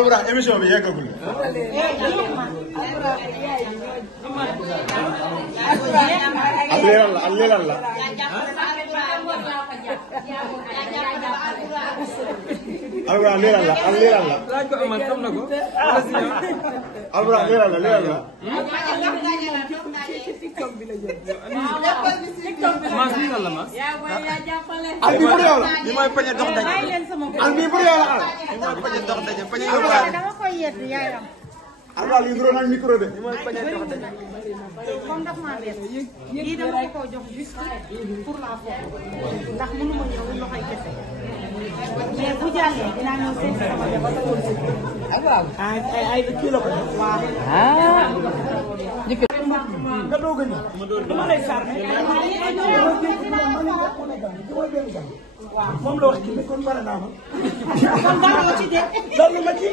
Albourakh émission bi yeggagul. ak leeral la. Albourakh leeral la ak leeral la. laaj ko Amar xam na ko. Albourakh leeral la. Mass bi lan la Mass. al bi pour yow la. li mooy pañe dox daje. al bi pour yow la al. li mooy pañe dox daje pañe yu Albourakh dama koy yedd yaayam. Albourakh lii duroon nañ micro de. li mooy pañe dox daje. comme daf maa def lii dama ko koo jox juste pour la photo ndax mënu ma ñëw loxoy kese mais bu jàllee dinaa ñëw seen sama ba sa woon si waaw ay kii la ko def waaw nga doog a ñëw dama lay xaar waaw moom la wax kii kon pare naa ma kon dara ci de loolu ma ci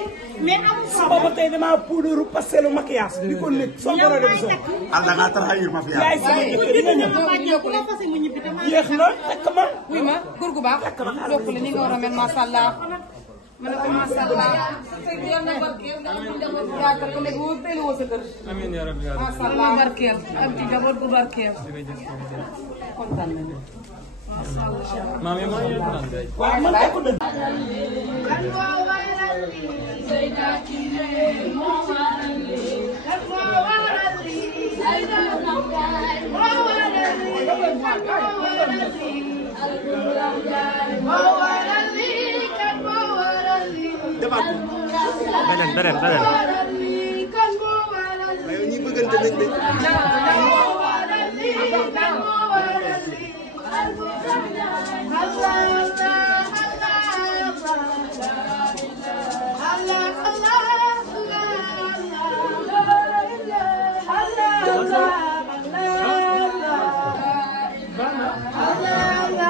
mais amul suba ba tey damaa poudre pastel maquillage di ko nekk soo ko doon so al da ngaa trahir ma fi yaa. yaay sama jëkkër di nga ñëw yéex na fekk ma oui ma góor gu baax dokk li ni nga war a mel macha allah ma ne ko macha allah yal na barkeel nga am njaboot bu yaakaar ko léegi woo benn woo sa kër amiin yaa rabbi yaa rabbi. macha allah barkeel am ci njaboot bu barkeel kontaan nañu maam yi maa ngi leen di naan waaw man ko dëgg beneen. waaye ñi bëggante nañ de.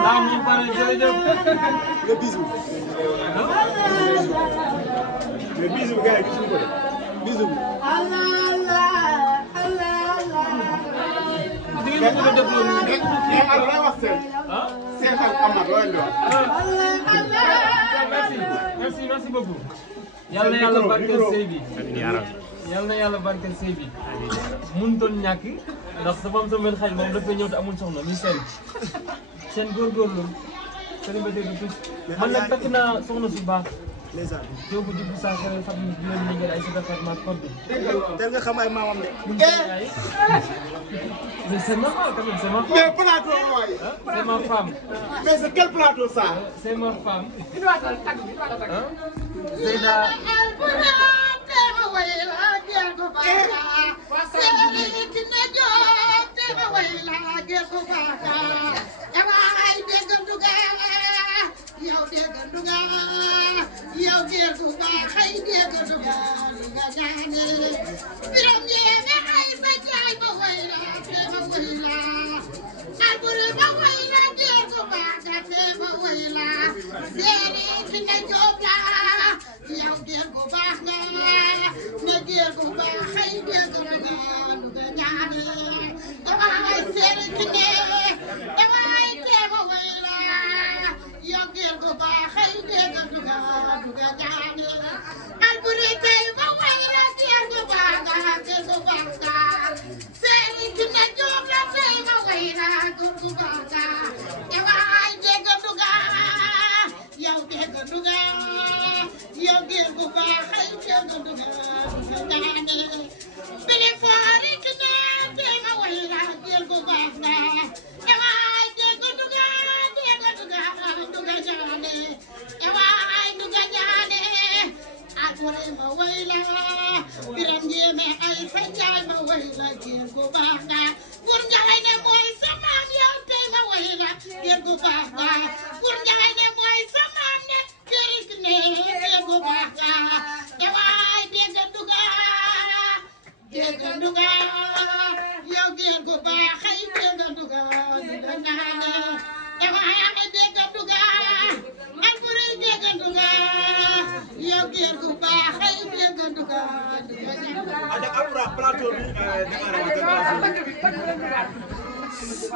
waaw ñu pare jërëjëf. le bisou. mais bisu bi gars yi gisuñu ko de. bisou bi. di ngeen ko def loolu. mais al lay wax seen. seen ak Amar loo leen di wax. merci beaucoup. yal na yàlla barkeel sëy bi. yal na yàlla barkeel sëy bi. mënutoon ñàkk ndax dafa am sama benn xarit moom dafay ñëw te amul soxna muy seen góorgóorlu célibataire du man nag takk naa soxna su baax. yow bu jublu saa xel xam ni dinañ liggéey ay département code. dégg nga xam ay maamam de mais c'est ma femme quand même c'est ma femme. mais plateau waay. c'est ma femme. mais c'est quel plateau ça. c'est ma femme. Zeyda.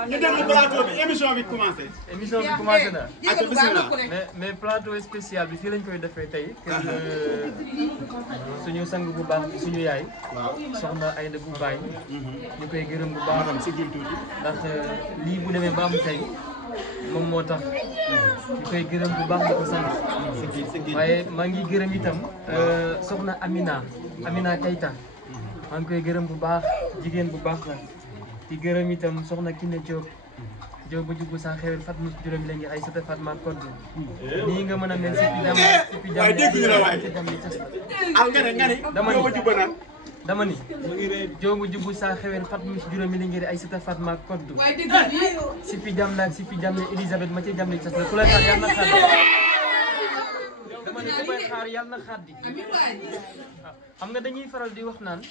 ñu dem plateau bi émission bi commencé. émission bi commencé na. mais plateau spécial bi fii lañ koy defee tey. suñu sang bu baax suñu yaay. waaw soxna Aïda bu Baye. ñu koy gërëm bu baax. ndax lii bu demee ba am tey moom moo tax ñu koy gërëm bu baax di ko sant. waaye maa ngi gërëm itam soxna Amina Keita. maa ngi koy gërëm bu baax jigéen bu baax la di gërëm itam soxna Kiné Diop ba jubbu sa xewel Fatma juróomi la ngi ay sota Fatma Koddu nii nga mën a mel si waaye dégg ñu la waaye dama ni joobu jubbu sa xewel Fatma juróomi la ngi ay sota Fatma Koddu si fi jam naag si fi jam ne Elisabeth ma ci jam ne cas la ku la tax yàlla na xaar dama ni ku may xaar yàlla na xaar di xam nga dañuy faral di wax naan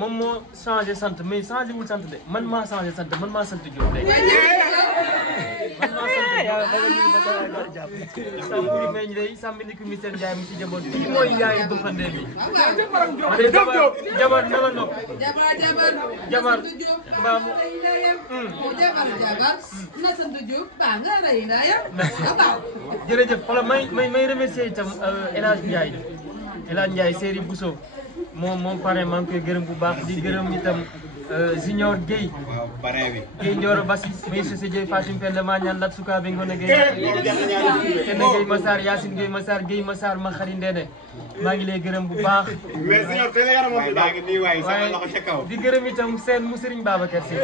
moom moo changé sant mais changé wul sant de man maa changé sant man maa sant Diop de. man maa sant Diop sàmm meñ day sàmm ni ko ministère Ndiaye mu ci jaboot bi mooy yaayu doxandee bi. jabar na la nopp. jabar mbaam. jërëjëf xoolal may remercier itam El Hadj Ndiaye. El Hadj Ndiaye Séri Bousso moom pare maa ngi koy gërëm bu baax di gërëm itam Junior Guèye. waaw pare bi. Guèye Ndioro Bassi muy Sosé Dieye Fatim Penda maa ñaan lat suka be ngone Guèye. kenn Guèye Massar Yacine Guèye Massar ma xari Ndene maa ngi lay gërëm bu baax. mais Junior tey la yaramam bi daa ngi nii waaye sama loxo ca kaw. di gërëm itam seen mu Serigne Babacar Sy.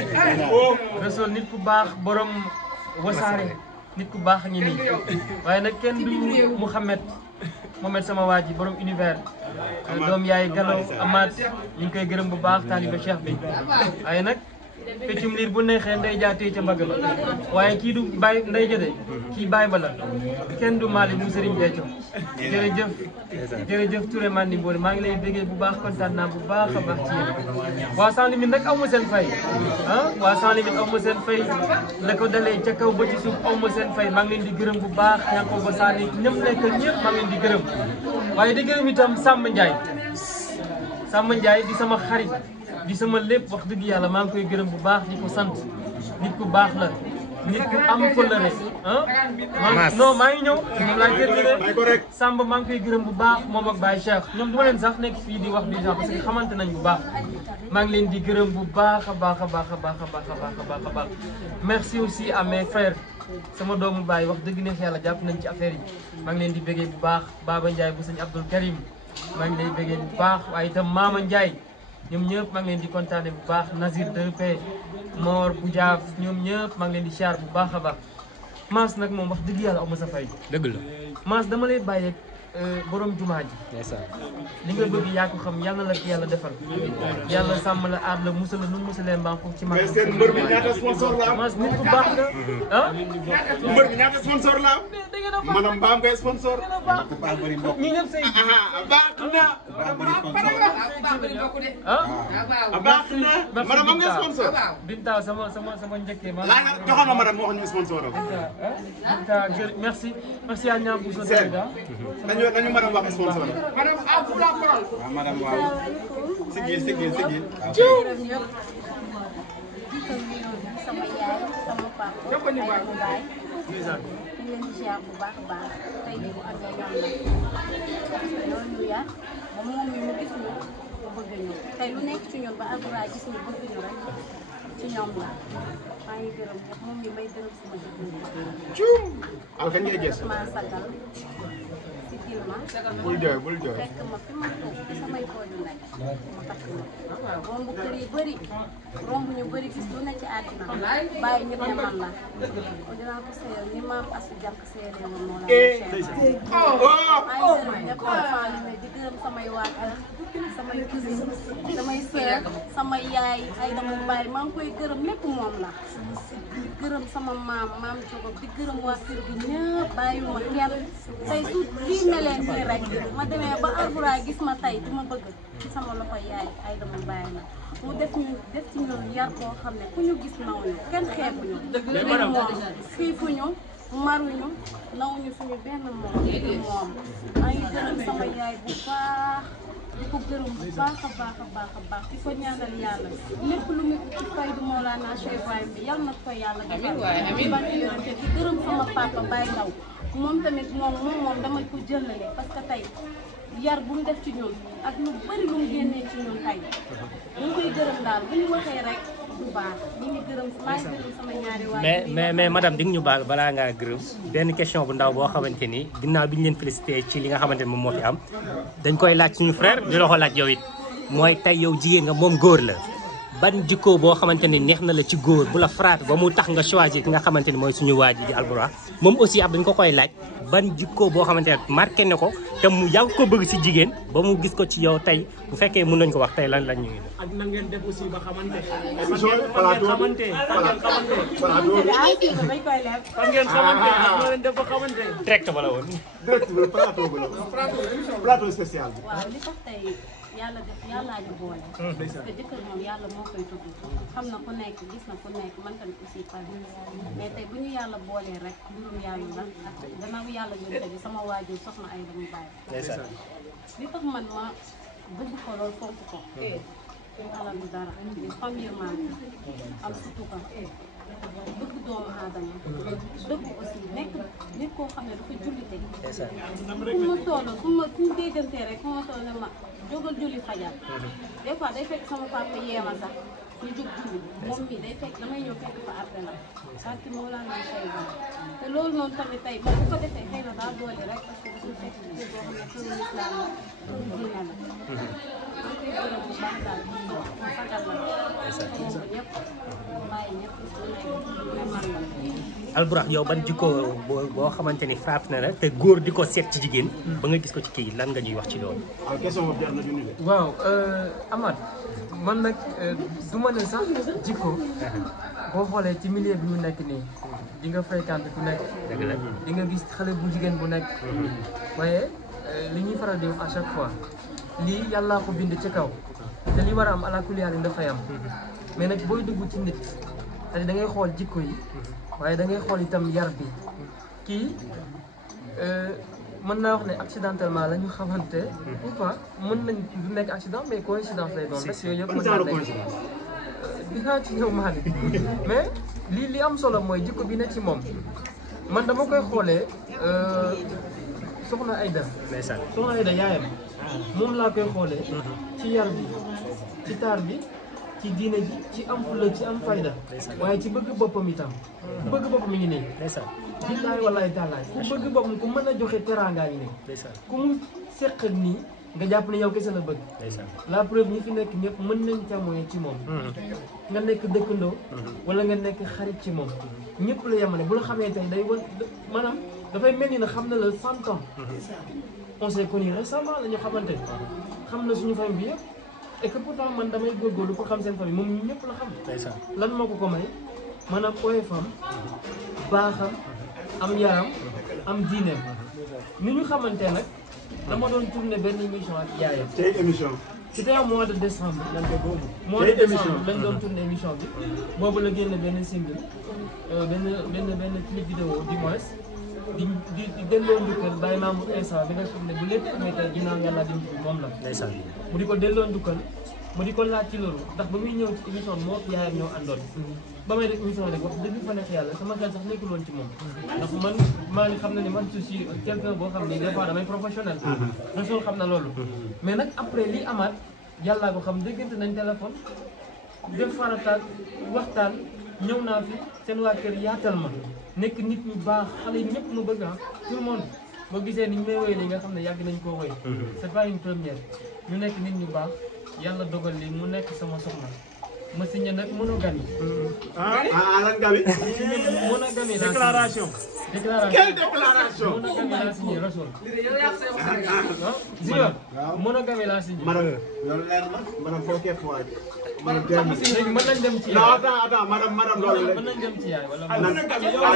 Rasool nit ku baax borom wasaare nit ku baax ñi nii waaye nag kenn du Mouhamed sama waa ji borom univers doom yaay Gallo Amath ñu ngi koy gërëm bu baax taaliba Cheikh bi waaye nag feccum liir bu neexee nday jaatee ca mbagg ba waaye kii du bàyyi nday jëde kii bàyyi ba la kenn du Malick mu Serigne Béthio jërëjëf Touré Mandi Mboolé maa ngi lay déggee bu baax kontaan naa bu baax a baax ci yéen waa Sans Limites nag aw ma seen fay waa Sans Limites aw ma seen fay la ko dalee ca kaw ba ci suuf aw ma seen fay maa ngi leen di gërëm bu baax ñaa ko ba Sani ñëpp nekk ñëpp maa ngi leen di gërëm waaye di gërëm itam Samba Ndiaye di sama xarit di sama lépp wax dëgg yàlla maa ngi koy gërëm bu baax di ko sant nit ku baax la nit ku am kóllëre non maa ngi ñëw moom laa terminé Samba maa ngi koy gërëm bu baax moom ak Baye Cheikh ñoom duma leen sax nekk fii di wax déjà parce que xamante nañ bu baax maa ngi leen di gërëm bu baax a baax a baax a baax a baax a baax a baax a baax merci aussi à mes frères sama doomu baay wax dëgg neex yàlla jàpp nañ ci affaire yi maa ngi leen di bëggee bu baax Baba Ndiaye bu sëñ Abdoul Karim maa ngi lay bëggee bu baax waaye itam Mama Ndiaye ñoom ñëpp maa ngi leen di kontaane bu baax Nazir Depé Mor bu Jaaf ñoom ñëpp maa ngi leen di siyaar bu baax a baax Mass nag moom wax dëgg yàlla aw ma sa fay. dëgg la Mass dama lay bàyyeeg borom jumaa ji. li nga bëgg yaa ko xam yàlla la yàlla defal yàlla sàmm la aar la musal la nu musalee mbaam foofu ci mais seen mbër bi ñaata sponsor la am. Mass nit ku baax la mbër bi ñaata sponsor la am. maanaam mbaam ngay sponsor. ñi ñëpp say. baax na. baax na. maanaam am nga sponsor. Binta sama njëkkee ma. joxoon ma madame moo xam ñu sponsor am. Binta merci à Niang Bousso nañu madame wax sponsor am. madame à vous la parole. waaw madame waaw. sigil. sama yaay sama papa bu baay ñu leen di ziar bu baax a baax tey jii bu amee ñoom ñu yar ba moom mi mu gis ñu bëgg ñu tey lu nekk ci ñun ba Alxuraan gis ñu bëgg ñu rek ci ñoom la maa ngi gërëm ñëpp moom mi may gërëm sama jigéen alkañ ngay gis maa sagal si kilma bul jooy fekk ma fi ma toog samay pooj ndey mu takk ma romb kër yi bëri romb ñu bëri gis lu ne ci àddina bàyyi ñëpp ne man la kon dinaa ko seyal ni maam asu jànk seeree ma moo la maa ngi gërëm ñëpp Fane di gërëm samay waa kër samay cousine samay sœur samay yaay ay dama bàyyi maa ngi koy gërëm lépp moom la di gërëm sama maam Jogob di gërëm waa kër gi ñëpp bàyyiwuma kenn tey su lii melee nii rek ma demee ba Alxuraan gis ma tey di ma bëgg ci sama loxo yaay ay dama bàyyi na mu def ci ñun yar boo xam ne ku ñu gis naw ñu kenn xeebuñu moom xiifuñu maruñu nawuñu suñu benn moom maa ngi gërëm sama yaay bu baax di ko gërëm bu baax a baax a baax a baax di ko ñaanal yàlla lépp lu mu ci fay du Mawlana Cheikh Ibrahima bi yàlla na ko yàlla defal di barke yonente di gërëm sama papa Baye Ndaw moom tamit moom dama ko jëlale parce que tey yar bu mu def ci ñun ak lu bari lu mu génnee ci ñun tey ñu ngi koy gërëm daal bu ñu waxee rek du baax ñu ngi gërëm maa ngi gërëm sama ñaari waay mais madame di nga ñu baal balaa ngaa gërëm benn question bu ndaw boo xamante ni ginnaaw bi ñu leen félicité ci li nga xamante ni moom moo fi am dañ koy laaj suñu frère di la ko laaj yow it mooy tey yow jigéen nga moom góor la ban jikko boo xamante ni neex na la ci góor bu la frappé ba mu tax nga choisir ki nga xamante ni mooy suñu waa ji di Albourakh moom aussi ab dañ ko koy laaj ban jikko boo xamante ne marqué na ko te mu yàgg ko bëgg si jigéen ba mu gis ko ci yow tey bu fekkee mën nañ ko wax tey lan la ñuy def. ak na ngeen def aussi ba xamante. fan ngeen xamante ak na ngeen def ba xamante. direct ba la woon. direct bi plateau spécial bi. waaw li tax tey yàlla def yàllaa ñu boole. parce que jëkkër moom yàlla moo koy tudd. xam na ku nekk gis na ku nekk man tamit aussi par mais tey bu ñu yàlla boolee rek mbirum yàlla la ak gannaaw yàlla yonte bi sama waajur soxna ay dama bàyyi. li tax man ma bëgg ko lool fonk ko. alal du dara premièrement am surtout ko bëgg doomu aadama dëgg aussi nekk nit koo xam ne dafa jullite fu ma toll fu ma déggantee rek fu ma toll ne ma jógal julli fajar des fois day fekk sama papa yeema sax ñu jóg julli moom mi day fekk damay ñëw fekk fa après la parce que moo laa naan say ba te loolu noonu tamit tey moom bu ko defee xëy na daa doole rek parce que dafa fekk kër boo xam ne këru islam la këru diine la maa koy gërëm bu baax daal ma sagal la moom ñëpp bàyyi ñëpp Albourakh yow ban jikko boo xamante ni frapp na la te góor di ko seet ci jigéen ba nga gis ko ci kii lan nga ñuy wax ci loolu. waaw question boobu jar na junni de. waaw Amath man nag du ma ne sax jikko boo xoolee ci milieu bi ñu nekk nii di nga fréquente ku nekk. dëgg la di nga gis xale bu jigéen bu nekk. waaye li ñuy faral di wax à chaque fois lii yàllaa ko bind ci kaw te li war a am ala kulli haal dafay am mais nag booy dugg ci nit c'est-à-dire da ngay xool jikko yi waaye da ngay xool itam yar bi kii mën naa wax ne accidentellement la ñu xamante ou pas mën nañ du nekk accident mais coïncidence lay doon rek yooyu yëpp mën naa nekk dinaa ci ñëw Malick mais li am solo mooy jikko bi ne ci moom man dama koy xoolee soxna Aïda soxna Aïda yaayam moom laa koy xoolee ci yar bi ci taar bi ci diine ji ci am fulla ci am fayda waaye ci bëgg boppam itam ku bëgg boppam mi ngi nii billaay wallaay taalaay ku bëgg boppam ku mën a joxe teraangaa ngi nii ku mu seq nii nga jàpp ne yow kese la bëgg la preuve ñi fi nekk ñëpp mën nañ témoigner ci moom nga nekk dëkkandoo wala nga nekk xarit ci moom ñëpp la yemale bu la xamee tey day wan maanaam dafay mel ni na xam na la 100 ans on s'est connu récemment la ñu xamante xam na suñu famille bi yëpp et que pourtant man damay góorgóorlu pour xam seen famille moom ñu ñëpp la xam lan moo ko may maanaam oyofam baaxam am yaram am diineem ni ñu xamante nag dama doon tourné benn émission ak yaayam. tey émission. c'était au mois de décembre. mois de décembre lañ doon tourné émission bi. boobu la génn benn single benn clip vidéo du moins di delloo njukkal Baye Mamour Insa bi nga xam ne bu lépp amee tey ginnaaw yàlla di moom la. mu di ko delloo njukkal mu di ko laaj ci loolu ndax ba muy ñëw ci émission bi moo ak yaayam ñoo àndoon. ba may def émission rek wax dëgg fa nekk yàlla sama xel sax nekkul woon ci moom. ndax man maa ngi xam na ni man je suis quelqu'un boo xam ne des fois damay professionnel. Rasoul xam na loolu. mais nag après li amaat yàllaa ko xam déggante nañ téléphone def farataal waxtaan ñëw naa fi seen waa kër yaatal ma nekk nit ñu baax xale yi ñëpp mu bëgg tout le monde boo gisee ni ñu may woy li nga xam ne yàgg nañ koo woy c'est pas une première ñu nekk nit ñu baax yàlla dogal li mu nekk sama soxna ma signé nag monogamie. lan gabi. monogamie laa déclaration. Quelle déclaration. monogamie laa signé Rasoul. Zio monogamie laa signé. madame loolu leer na madame foo képp waay. léegi mën nañ dem ci non yaay. attends madame loolu rek. mën nañ dem ci yaay wala.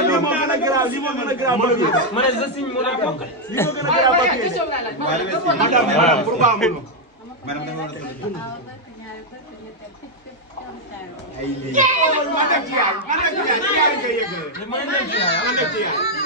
lii moo gën a grave lii moo gën a grave papier. ma ne je signe monogamie. lii moo gën a grave papier. madame pourquoi mënu. madame dama ay lii. ma dem ci yaay ngay yëg. mën nañ dem ci yaay.